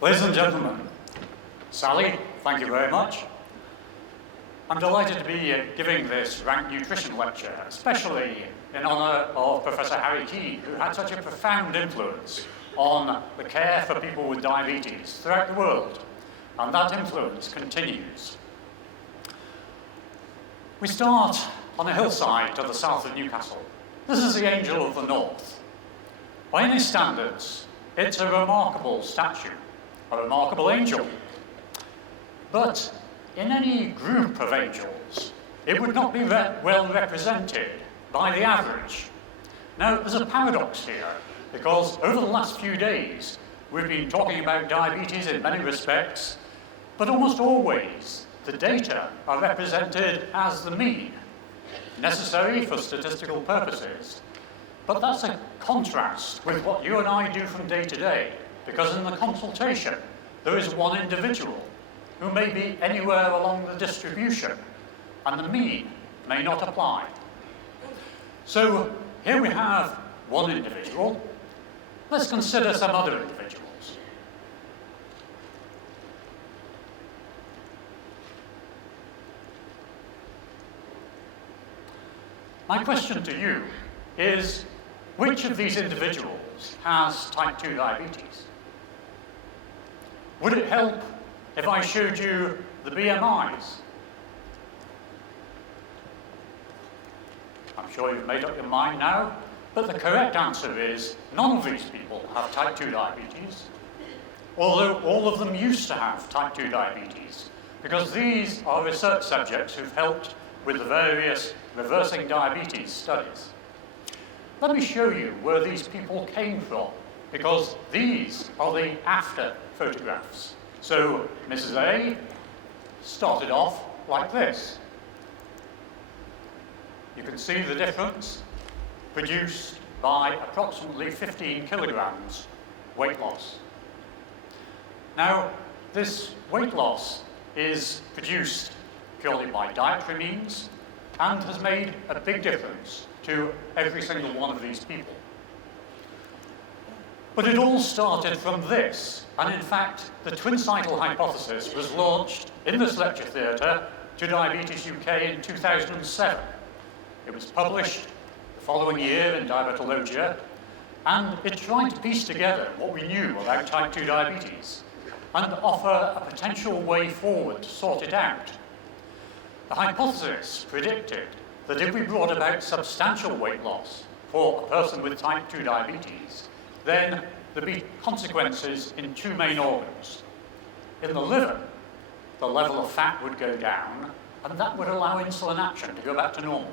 Ladies and gentlemen, Sally, thank you very much. I'm delighted to be giving this rank nutrition lecture, especially in honour of Professor Harry Key, who had such a profound influence on the care for people with diabetes throughout the world, and that influence continues. We start on a hillside to the south of Newcastle. This is the Angel of the North. By any standards, it's a remarkable statue, a remarkable angel. But in any group of angels, it would not be well represented by the average. Now, there's a paradox here, because over the last few days, we've been talking about diabetes in many respects, but almost always the data are represented as the mean, necessary for statistical purposes. But that's a contrast with what you and I do from day to day, because in the consultation, there is one individual who may be anywhere along the distribution, and the mean may not apply. So here we have one individual. Let's consider some other individuals. My question to you is, which of these individuals has type 2 diabetes? Would it help if I showed you the BMIs? I'm sure you've made up your mind now, but the correct answer is none of these people have type 2 diabetes, although all of them used to have type 2 diabetes, because these are research subjects who've helped with the various reversing diabetes studies. Let me show you where these people came from, because these are the after photographs. So Mrs. A started off like this. You can see the difference produced by approximately 15 kilograms weight loss. Now, this weight loss is produced purely by dietary means and has made a big difference to every single one of these people. But it all started from this, and in fact, the twin-cycle hypothesis was launched in this lecture theatre to Diabetes UK in 2007. It was published the following year in Diabetologia, and it tried to piece together what we knew about type 2 diabetes and offer a potential way forward to sort it out. The hypothesis predicted that if we brought about substantial weight loss for a person with type 2 diabetes, then there'd be consequences in two main organs. In the liver, the level of fat would go down, and that would allow insulin action to go back to normal.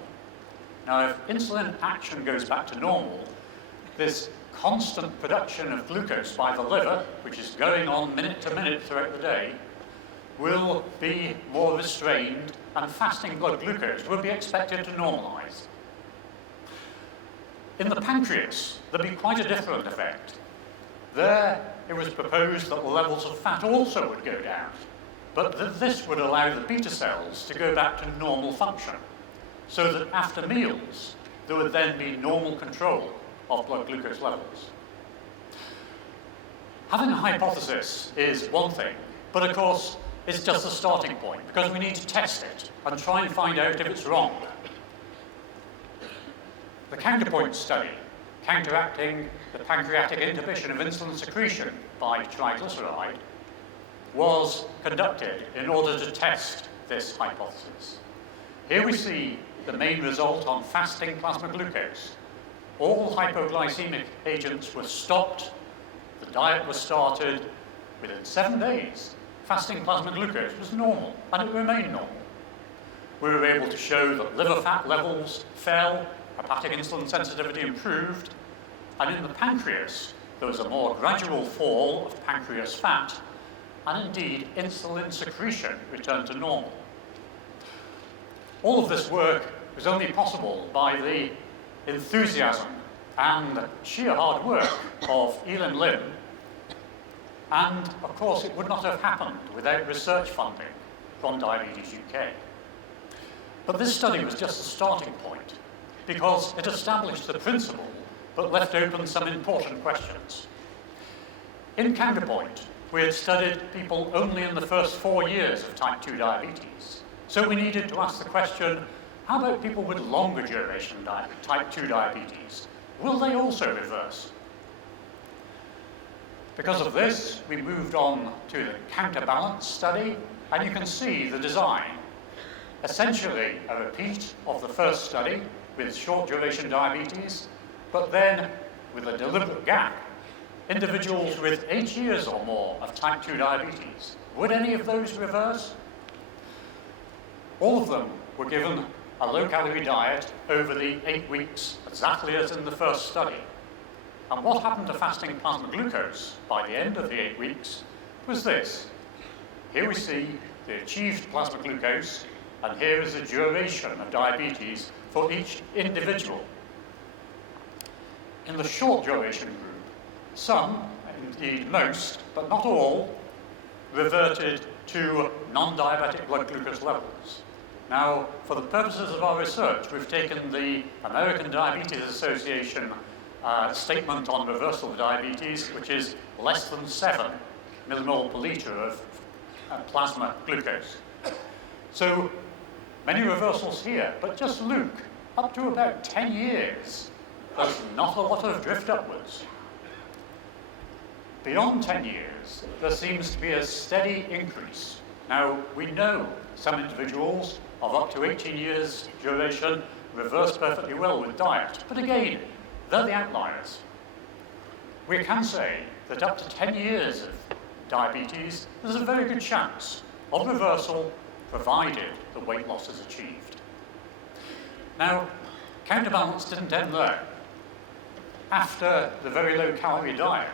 Now, if insulin action goes back to normal, this constant production of glucose by the liver, which is going on minute to minute throughout the day, will be more restrained, and fasting blood glucose will be expected to normalize. In the pancreas, there'd be quite a different effect. There, it was proposed that the levels of fat also would go down, but that this would allow the beta cells to go back to normal function, so that after meals, there would then be normal control of blood glucose levels. Having a hypothesis is one thing, but of course, it's just a starting point, because we need to test it and try and find out if it's wrong. The counterpoint study, counteracting the pancreatic inhibition of insulin secretion by triglyceride, was conducted in order to test this hypothesis. Here we see the main result on fasting plasma glucose. All hypoglycemic agents were stopped, the diet was started. Within 7 days, fasting plasma glucose was normal, and it remained normal. We were able to show that liver fat levels fell, hepatic insulin sensitivity improved, and in the pancreas, there was a more gradual fall of pancreas fat, and indeed, insulin secretion returned to normal. All of this work was only possible by the enthusiasm and sheer hard work of Elin Lim, and of course it would not have happened without research funding from Diabetes UK. But this study was just a starting point, because it established the principle but left open some important questions. In counterpoint, we had studied people only in the first 4 years of type 2 diabetes. So we needed to ask the question, how about people with longer duration type 2 diabetes? Will they also reverse? Because of this, we moved on to the counterbalance study, and you can see the design. Essentially a repeat of the first study with short duration diabetes, but then with a deliberate gap. Individuals with 8 years or more of type 2 diabetes, would any of those reverse? All of them were given a low-calorie diet over the 8 weeks, exactly as in the first study. And what happened to fasting plasma glucose by the end of the 8 weeks was this. Here we see the achieved plasma glucose, and here is the duration of diabetes for each individual. In the short duration group, some, indeed most, but not all, reverted to non-diabetic blood glucose levels. Now, for the purposes of our research, we've taken the American Diabetes Association statement on reversal of diabetes, which is less than 7 millimole per litre of plasma glucose. So, many reversals here, but just look, up to about 10 years, there's not a lot of drift upwards. Beyond 10 years, there seems to be a steady increase. Now, we know some individuals of up to 18 years duration reverse perfectly well with diet, but again, they're the outliers. We can say that up to 10 years of diabetes, there's a very good chance of reversal, provided the weight loss is achieved. Now, counterbalance didn't end there. After the very low-calorie diet,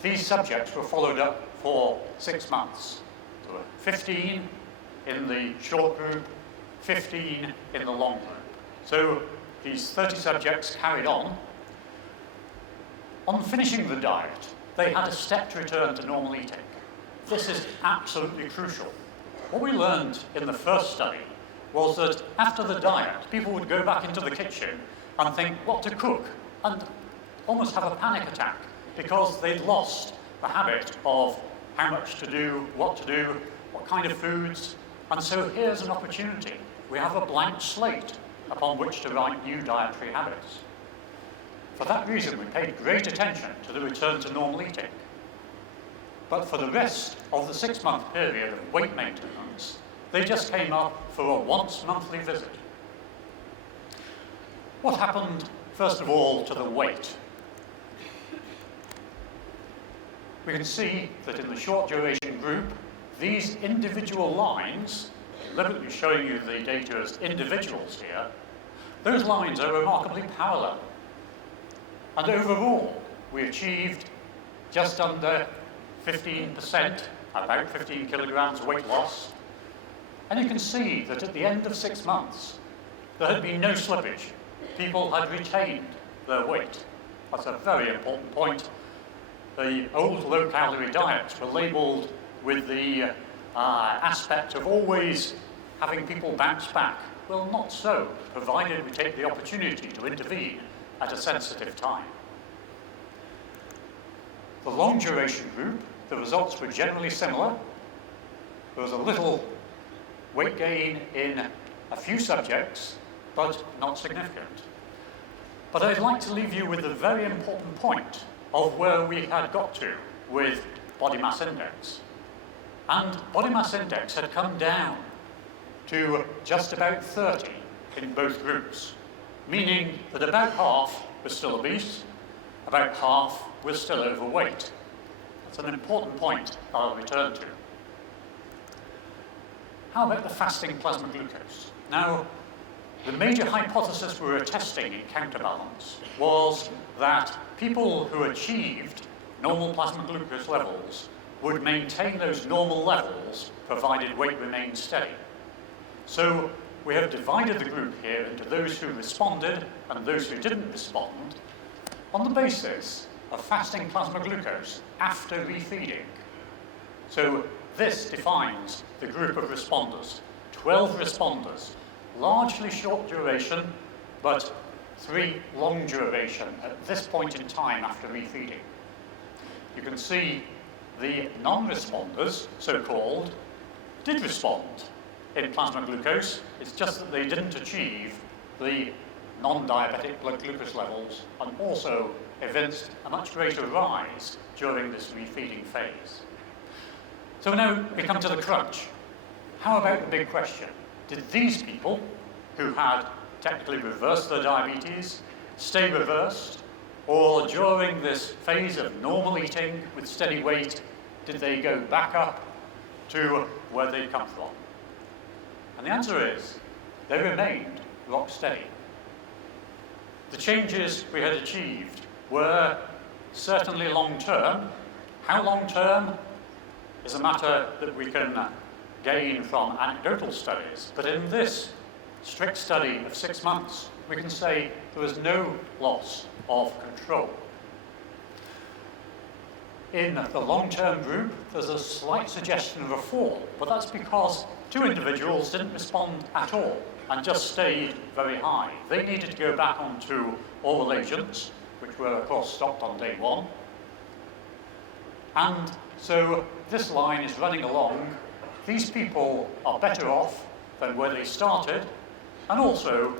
these subjects were followed up for 6 months. There were 15 in the short group, 15 in the long group. So these 30 subjects carried on. On finishing the diet, they had a stepped return to normal eating. This is absolutely crucial. What we learned in the first study was that after the diet, people would go back into the kitchen and think what to cook, and almost have a panic attack because they'd lost the habit of how much to do, what kind of foods. And so here's an opportunity. We have a blank slate upon which to write new dietary habits. For that reason, we paid great attention to the return to normal eating. But for the rest of the 6-month period of weight maintenance, they just came up for a once-monthly visit. What happened, first of all, to the weight? We can see that in the short duration group, these individual lines, deliberately showing you the data as individuals here, those lines are remarkably parallel. And overall, we achieved just under 15%, about 15 kilograms weight loss. And you can see that at the end of 6 months, there had been no slippage. People had retained their weight. That's a very important point. The old low-calorie diets were labelled with the aspect of always having people bounce back. Well, not so, provided we take the opportunity to intervene at a sensitive time. The long duration group, the results were generally similar. There was a little weight gain in a few subjects, but not significant. But I'd like to leave you with a very important point of where we had got to with body mass index. And body mass index had come down to just about 30 in both groups, meaning that about half was still obese, about half was still overweight. That's an important point I'll return to. How about the fasting plasma glucose? Now, the major hypothesis we were testing in counterbalance was that people who achieved normal plasma glucose levels would maintain those normal levels provided weight remained steady. So we have divided the group here into those who responded and those who didn't respond on the basis of fasting plasma glucose after refeeding. So this defines the group of responders, 12 responders, largely short duration, but 3 long duration at this point in time after refeeding. You can see the non-responders, so-called, did respond in plasma glucose. It's just that they didn't achieve the non-diabetic blood glucose levels and also evinced a much greater rise during this refeeding phase. So now we come to the crunch. How about the big question? Did these people, who had technically reversed their diabetes, stay reversed? Or during this phase of normal eating with steady weight, did they go back up to where they'd come from? And the answer is, they remained rock steady. The changes we had achieved were certainly long-term. How long-term is a matter that we can gain from anecdotal studies, but in this strict study of 6 months, we can say there was no loss of control. In the long-term group, there's a slight suggestion of a fall, but that's because 2 individuals didn't respond at all and just stayed very high. They needed to go back onto oral agents, which were, of course, stopped on day 1. And so this line is running along. These people are better off than where they started, and also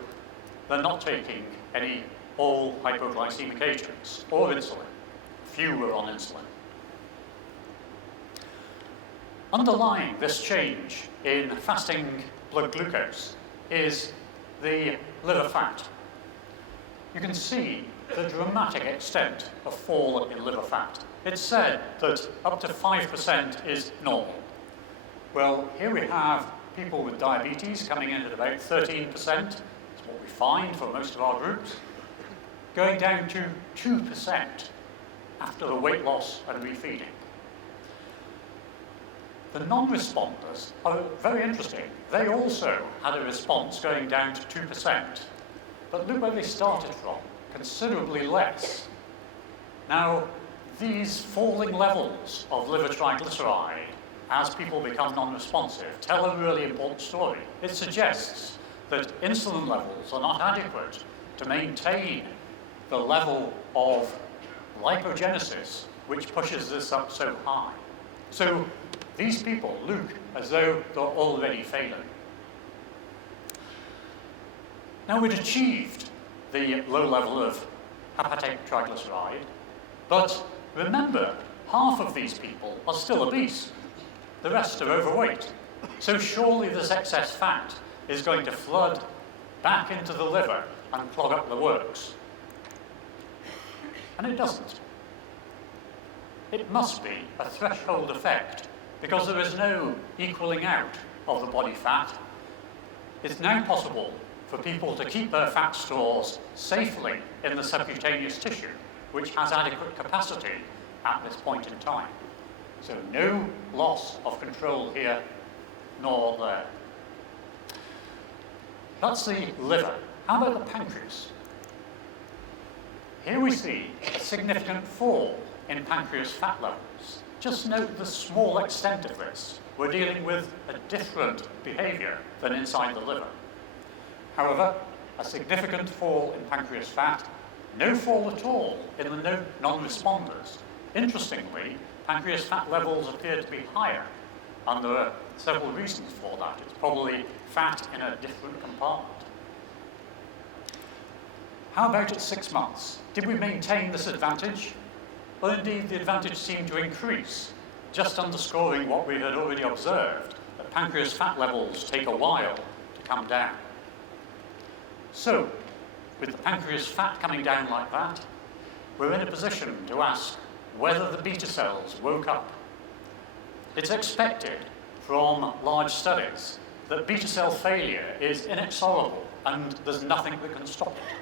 they're not taking any oral hypoglycemic agents or insulin. Few were on insulin. Underlying this change in fasting blood glucose is the liver fat. You can see the dramatic extent of fall in liver fat. It's said that up to 5% is normal. Well, here we have people with diabetes coming in at about 13%. That's what we find for most of our groups. Going down to 2% after the weight loss and refeeding. The non-responders are very interesting. They also had a response going down to 2%. But look where they started from, considerably less. Now, these falling levels of liver triglyceride as people become non-responsive tell a really important story. It suggests that insulin levels are not adequate to maintain the level of lipogenesis which pushes this up so high. So these people look as though they're already failing. Now we'd achieved the low level of hepatic triglyceride, but remember, half of these people are still obese. The rest are overweight. So surely this excess fat is going to flood back into the liver and clog up the works. And it doesn't. It must be a threshold effect, because there is no equaling out of the body fat. It's now possible for people to keep their fat stores safely in the subcutaneous tissue, which has adequate capacity at this point in time. So no loss of control here, nor there. That's the liver. How about the pancreas? Here we see a significant fall in pancreas fat levels. Just note the small extent of this. We're dealing with a different behavior than inside the liver. However, a significant fall in pancreas fat, no fall at all in the non-responders. Interestingly, pancreas fat levels appear to be higher, and there are several reasons for that. It's probably fat in a different compartment. How about at 6 months? Did we maintain this advantage? Well, indeed, the advantage seemed to increase, just underscoring what we had already observed, that pancreas fat levels take a while to come down. So, with the pancreas fat coming down like that, we're in a position to ask whether the beta cells woke up. It's expected from large studies that beta cell failure is inexorable and there's nothing that can stop it.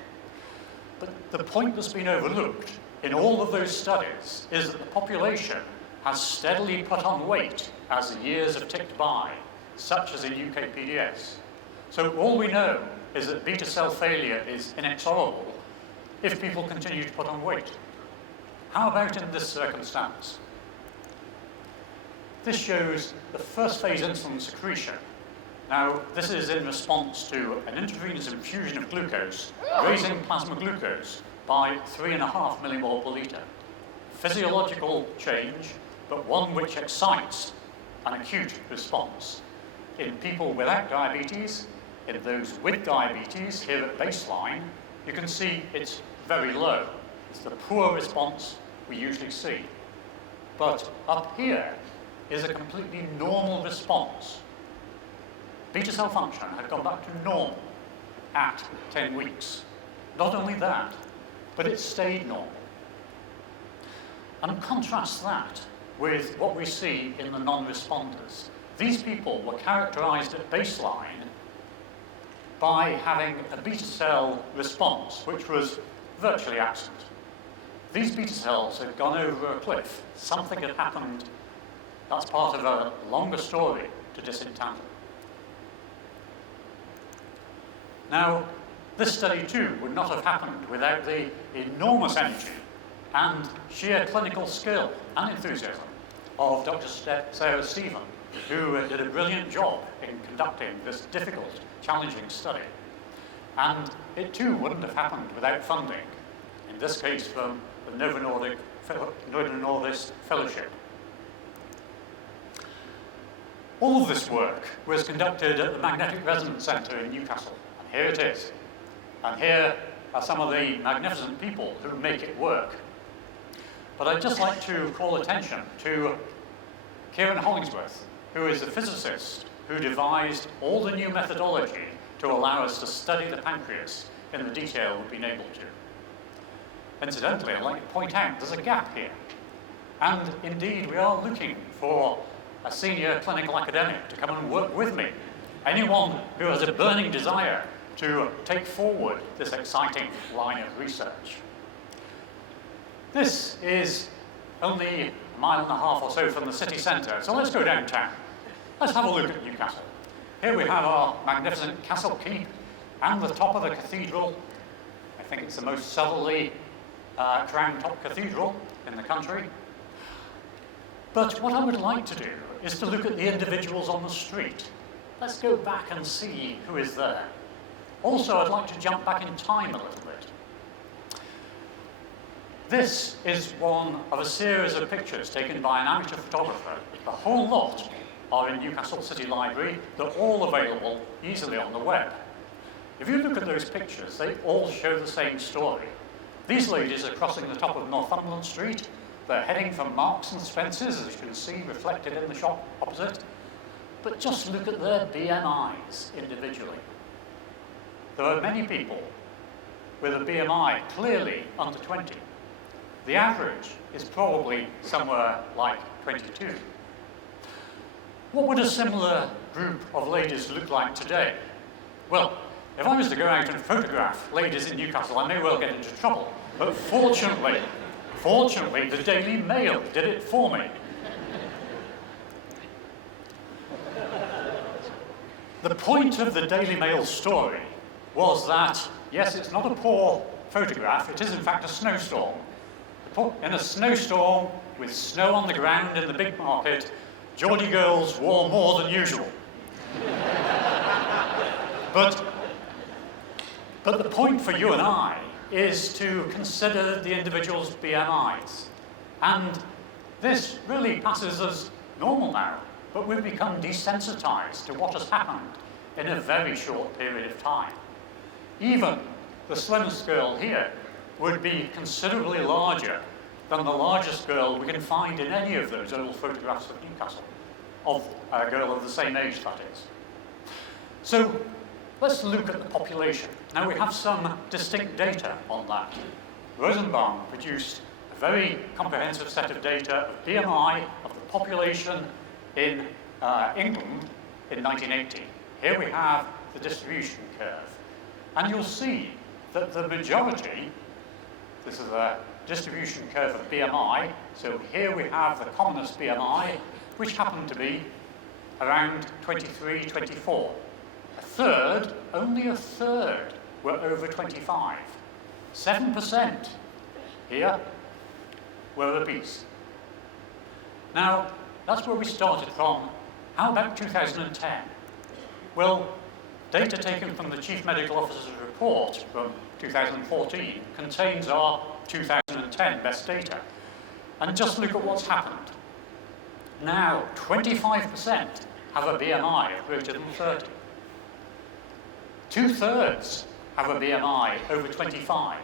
But the point that's been overlooked in all of those studies is that the population has steadily put on weight as the years have ticked by, such as in UKPDS. So all we know is that beta cell failure is inexorable if people continue to put on weight. How about in this circumstance? This shows the first phase insulin secretion. Now, this is in response to an intravenous infusion of glucose, raising plasma glucose by 3.5 millimole per litre. Physiological change, but one which excites an acute response. In people without diabetes, in those with diabetes, here at baseline, you can see it's very low. It's the poor response we usually see. But up here is a completely normal response. Beta cell function had gone back to normal at 10 weeks. Not only that, but it stayed normal. And contrast that with what we see in the non-responders. These people were characterized at baseline by having a beta cell response, which was virtually absent. These beta cells had gone over a cliff. Something had happened. That's part of a longer story to disentangle. Now, this study too would not have happened without the enormous energy and sheer clinical skill and enthusiasm of Dr. Sarah Stephen, who did a brilliant job in conducting this difficult, challenging study. And it too wouldn't have happened without funding, in this case from the Novo Nordisk Fellowship. All of this work was conducted at the Magnetic Resonance Centre in Newcastle. And here it is. And here are some of the magnificent people who make it work. But I'd just like to call attention to Kieran Hollingsworth, who is the physicist who devised all the new methodology to allow us to study the pancreas in the detail we've been able to. Incidentally, I'd like to point out there's a gap here. And indeed, we are looking for a senior clinical academic to come and work with me. Anyone who has a burning desire to take forward this exciting line of research. This is only a mile and a half or so from the city centre, so let's go downtown. Let's have a look at Newcastle. Here we have our magnificent castle keep and the top of the cathedral. I think it's the most southerly crown-top cathedral in the country. But what I would like to do is to look at the individuals on the street. Let's go back and see who is there. Also, I'd like to jump back in time a little bit. This is one of a series of pictures taken by an amateur photographer. The whole lot are in Newcastle City Library. They're all available easily on the web. If you look at those pictures, they all show the same story. These ladies are crossing the top of Northumberland Street. They're heading for Marks and Spencer's, as you can see reflected in the shop opposite. But just look at their BMIs individually. There are many people with a BMI clearly under 20. The average is probably somewhere like 22. What would a similar group of ladies look like today? Well, if I was to go out and photograph ladies in Newcastle, I may well get into trouble. But fortunately, the Daily Mail did it for me. The point of the Daily Mail story was that, yes, it's not a poor photograph, it is in fact a snowstorm. In a snowstorm with snow on the ground in the big market, Geordie girls wore more than usual. But the point for you and I is to consider the individual's BMIs. And this really passes as normal now, but we've become desensitized to what has happened in a very short period of time. Even the slimmest girl here would be considerably larger than the largest girl we can find in any of those old photographs of Newcastle, of a girl of the same age, that is. So let's look at the population. Now we have some distinct data on that. Rosenbaum produced a very comprehensive set of data of BMI of the population in England in 1980. Here we have the distribution curve. And you'll see that the majority, this is a distribution curve of BMI, so here we have the commonest BMI, which happened to be around 23, 24. Only a third were over 25. 7% here were obese. Now, that's where we started from. How about 2010? Well, data taken from the Chief Medical Officer's report from 2014 contains our 2010 best data. And just look at what's happened. Now 25% have a BMI of greater than 30. 2/3 have a BMI over 25.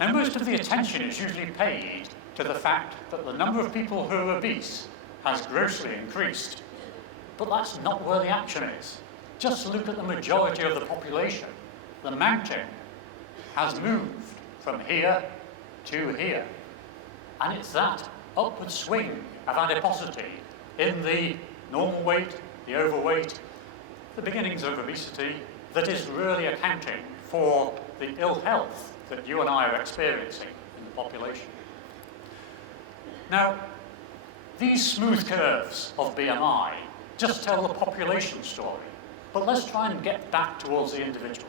Now, most of the attention is usually paid to the fact that the number of people who are obese has grossly increased. But that's not where the action is. Just look at the majority of the population. The mountain has moved from here to here. And it's that upward swing of adiposity in the normal weight, the overweight, the beginnings of obesity, that is really accounting for the ill health that you and I are experiencing in the population. Now, these smooth curves of BMI just tell the population story, but let's try and get back towards the individual.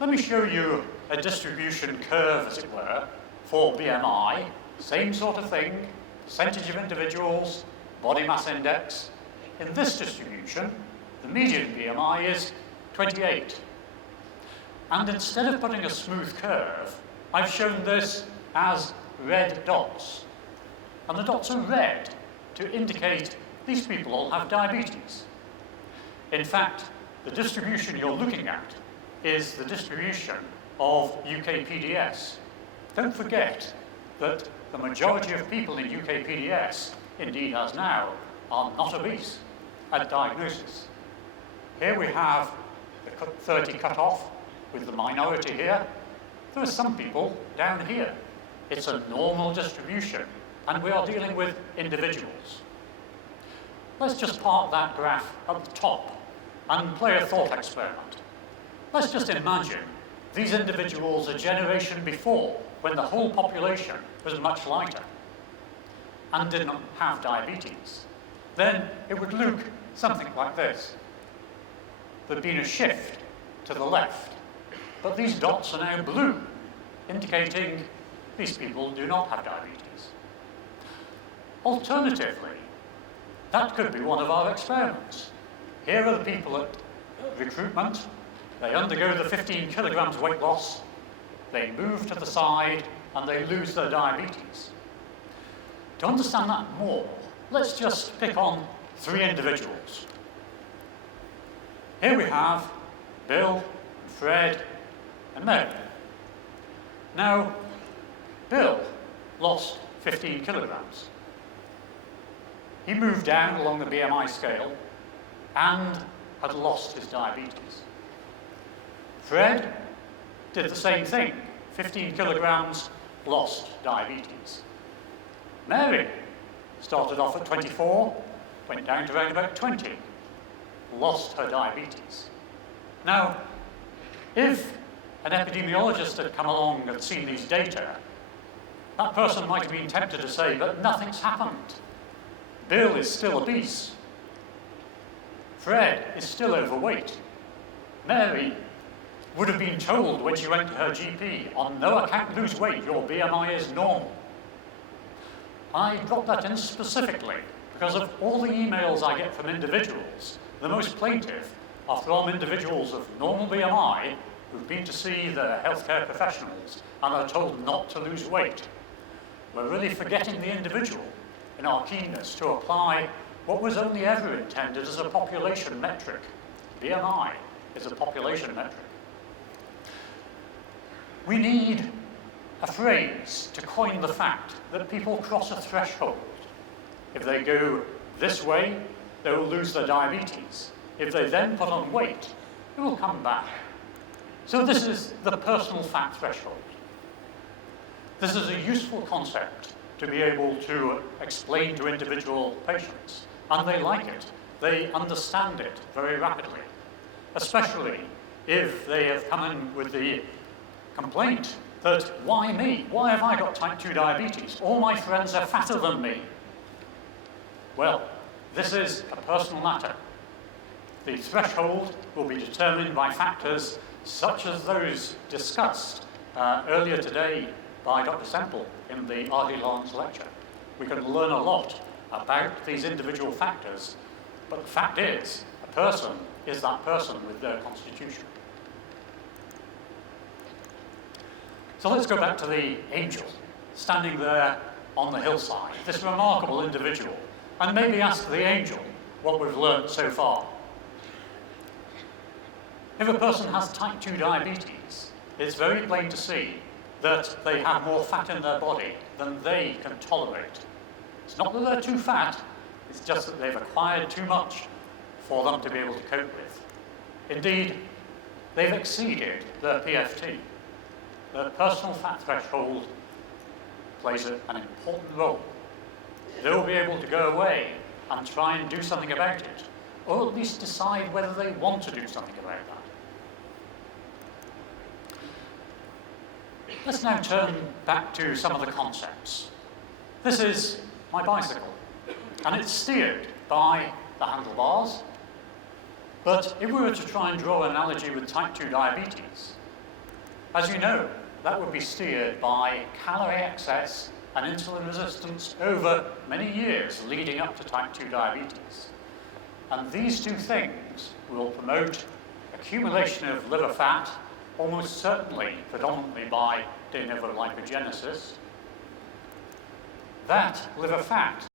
Let me show you a distribution curve, as it were, for BMI, same sort of thing, percentage of individuals, body mass index. In this distribution, the median BMI is 28. And instead of putting a smooth curve, I've shown this as red dots. And the dots are red to indicate these people all have diabetes. In fact, the distribution you're looking at is the distribution of UKPDS. Don't forget that the majority of people in UKPDS, indeed as now, are not obese at diagnosis. Here we have the 30 cutoff with the minority here. There are some people down here. It's a normal distribution, and we are dealing with individuals. Let's just park that graph at the top and play a thought experiment. Let's just imagine these individuals a generation before, when the whole population was much lighter and did not have diabetes. Then it would look something like this. There'd been a shift to the left, but these dots are now blue, indicating these people do not have diabetes. Alternatively, that could be one of our experiments. Here are the people at recruitment. They undergo the 15 kilograms weight loss, they move to the side, and they lose their diabetes. To understand that more, let's just pick on 3 individuals. Here we have Bill, Fred, and Mary. Now, Bill lost 15 kilograms. He moved down along the BMI scale and had lost his diabetes. Fred did the same thing, 15 kilograms, lost diabetes. Mary started off at 24, went down to around about 20, lost her diabetes. Now, if an epidemiologist had come along and seen these data, that person might have been tempted to say, but nothing's happened. Bill is still obese. Fred is still overweight. Mary would have been told when she went to her GP, on no account lose weight, your BMI is normal. I brought that in specifically because of all the emails I get from individuals. The most plaintive are from individuals of normal BMI who've been to see their healthcare professionals and are told not to lose weight. We're really forgetting the individual in our keenness to apply what was only ever intended as a population metric. BMI is a population metric. We need a phrase to coin the fact that people cross a threshold. If they go this way, they will lose their diabetes. If they then put on weight, it will come back. So this is the personal fat threshold. This is a useful concept to be able to explain to individual patients, and they like it. They understand it very rapidly, especially if they have come in with the complaint that, why me? Why have I got type 2 diabetes? All my friends are fatter than me. Well, this is a personal matter. The threshold will be determined by factors such as those discussed earlier today by Dr. Semple in the R.D. Lawrence lecture. We can learn a lot about these individual factors, but the fact is, a person is that person with their constitution. So let's go back to the angel standing there on the hillside, this remarkable individual, and maybe ask the angel what we've learned so far. If a person has type 2 diabetes, it's very plain to see that they have more fat in their body than they can tolerate. It's not that they're too fat, it's just that they've acquired too much for them to be able to cope with. Indeed, they've exceeded their PFT. Their personal fat threshold plays an important role. They'll be able to go away and try and do something about it, or at least decide whether they want to do something about that. Let's now turn back to some of the concepts. This is my bicycle, and it's steered by the handlebars. But if we were to try and draw an analogy with type 2 diabetes, as you know, that would be steered by calorie excess and insulin resistance over many years leading up to type 2 diabetes. And these two things will promote accumulation of liver fat, almost certainly predominantly by de novo lipogenesis. That liver fat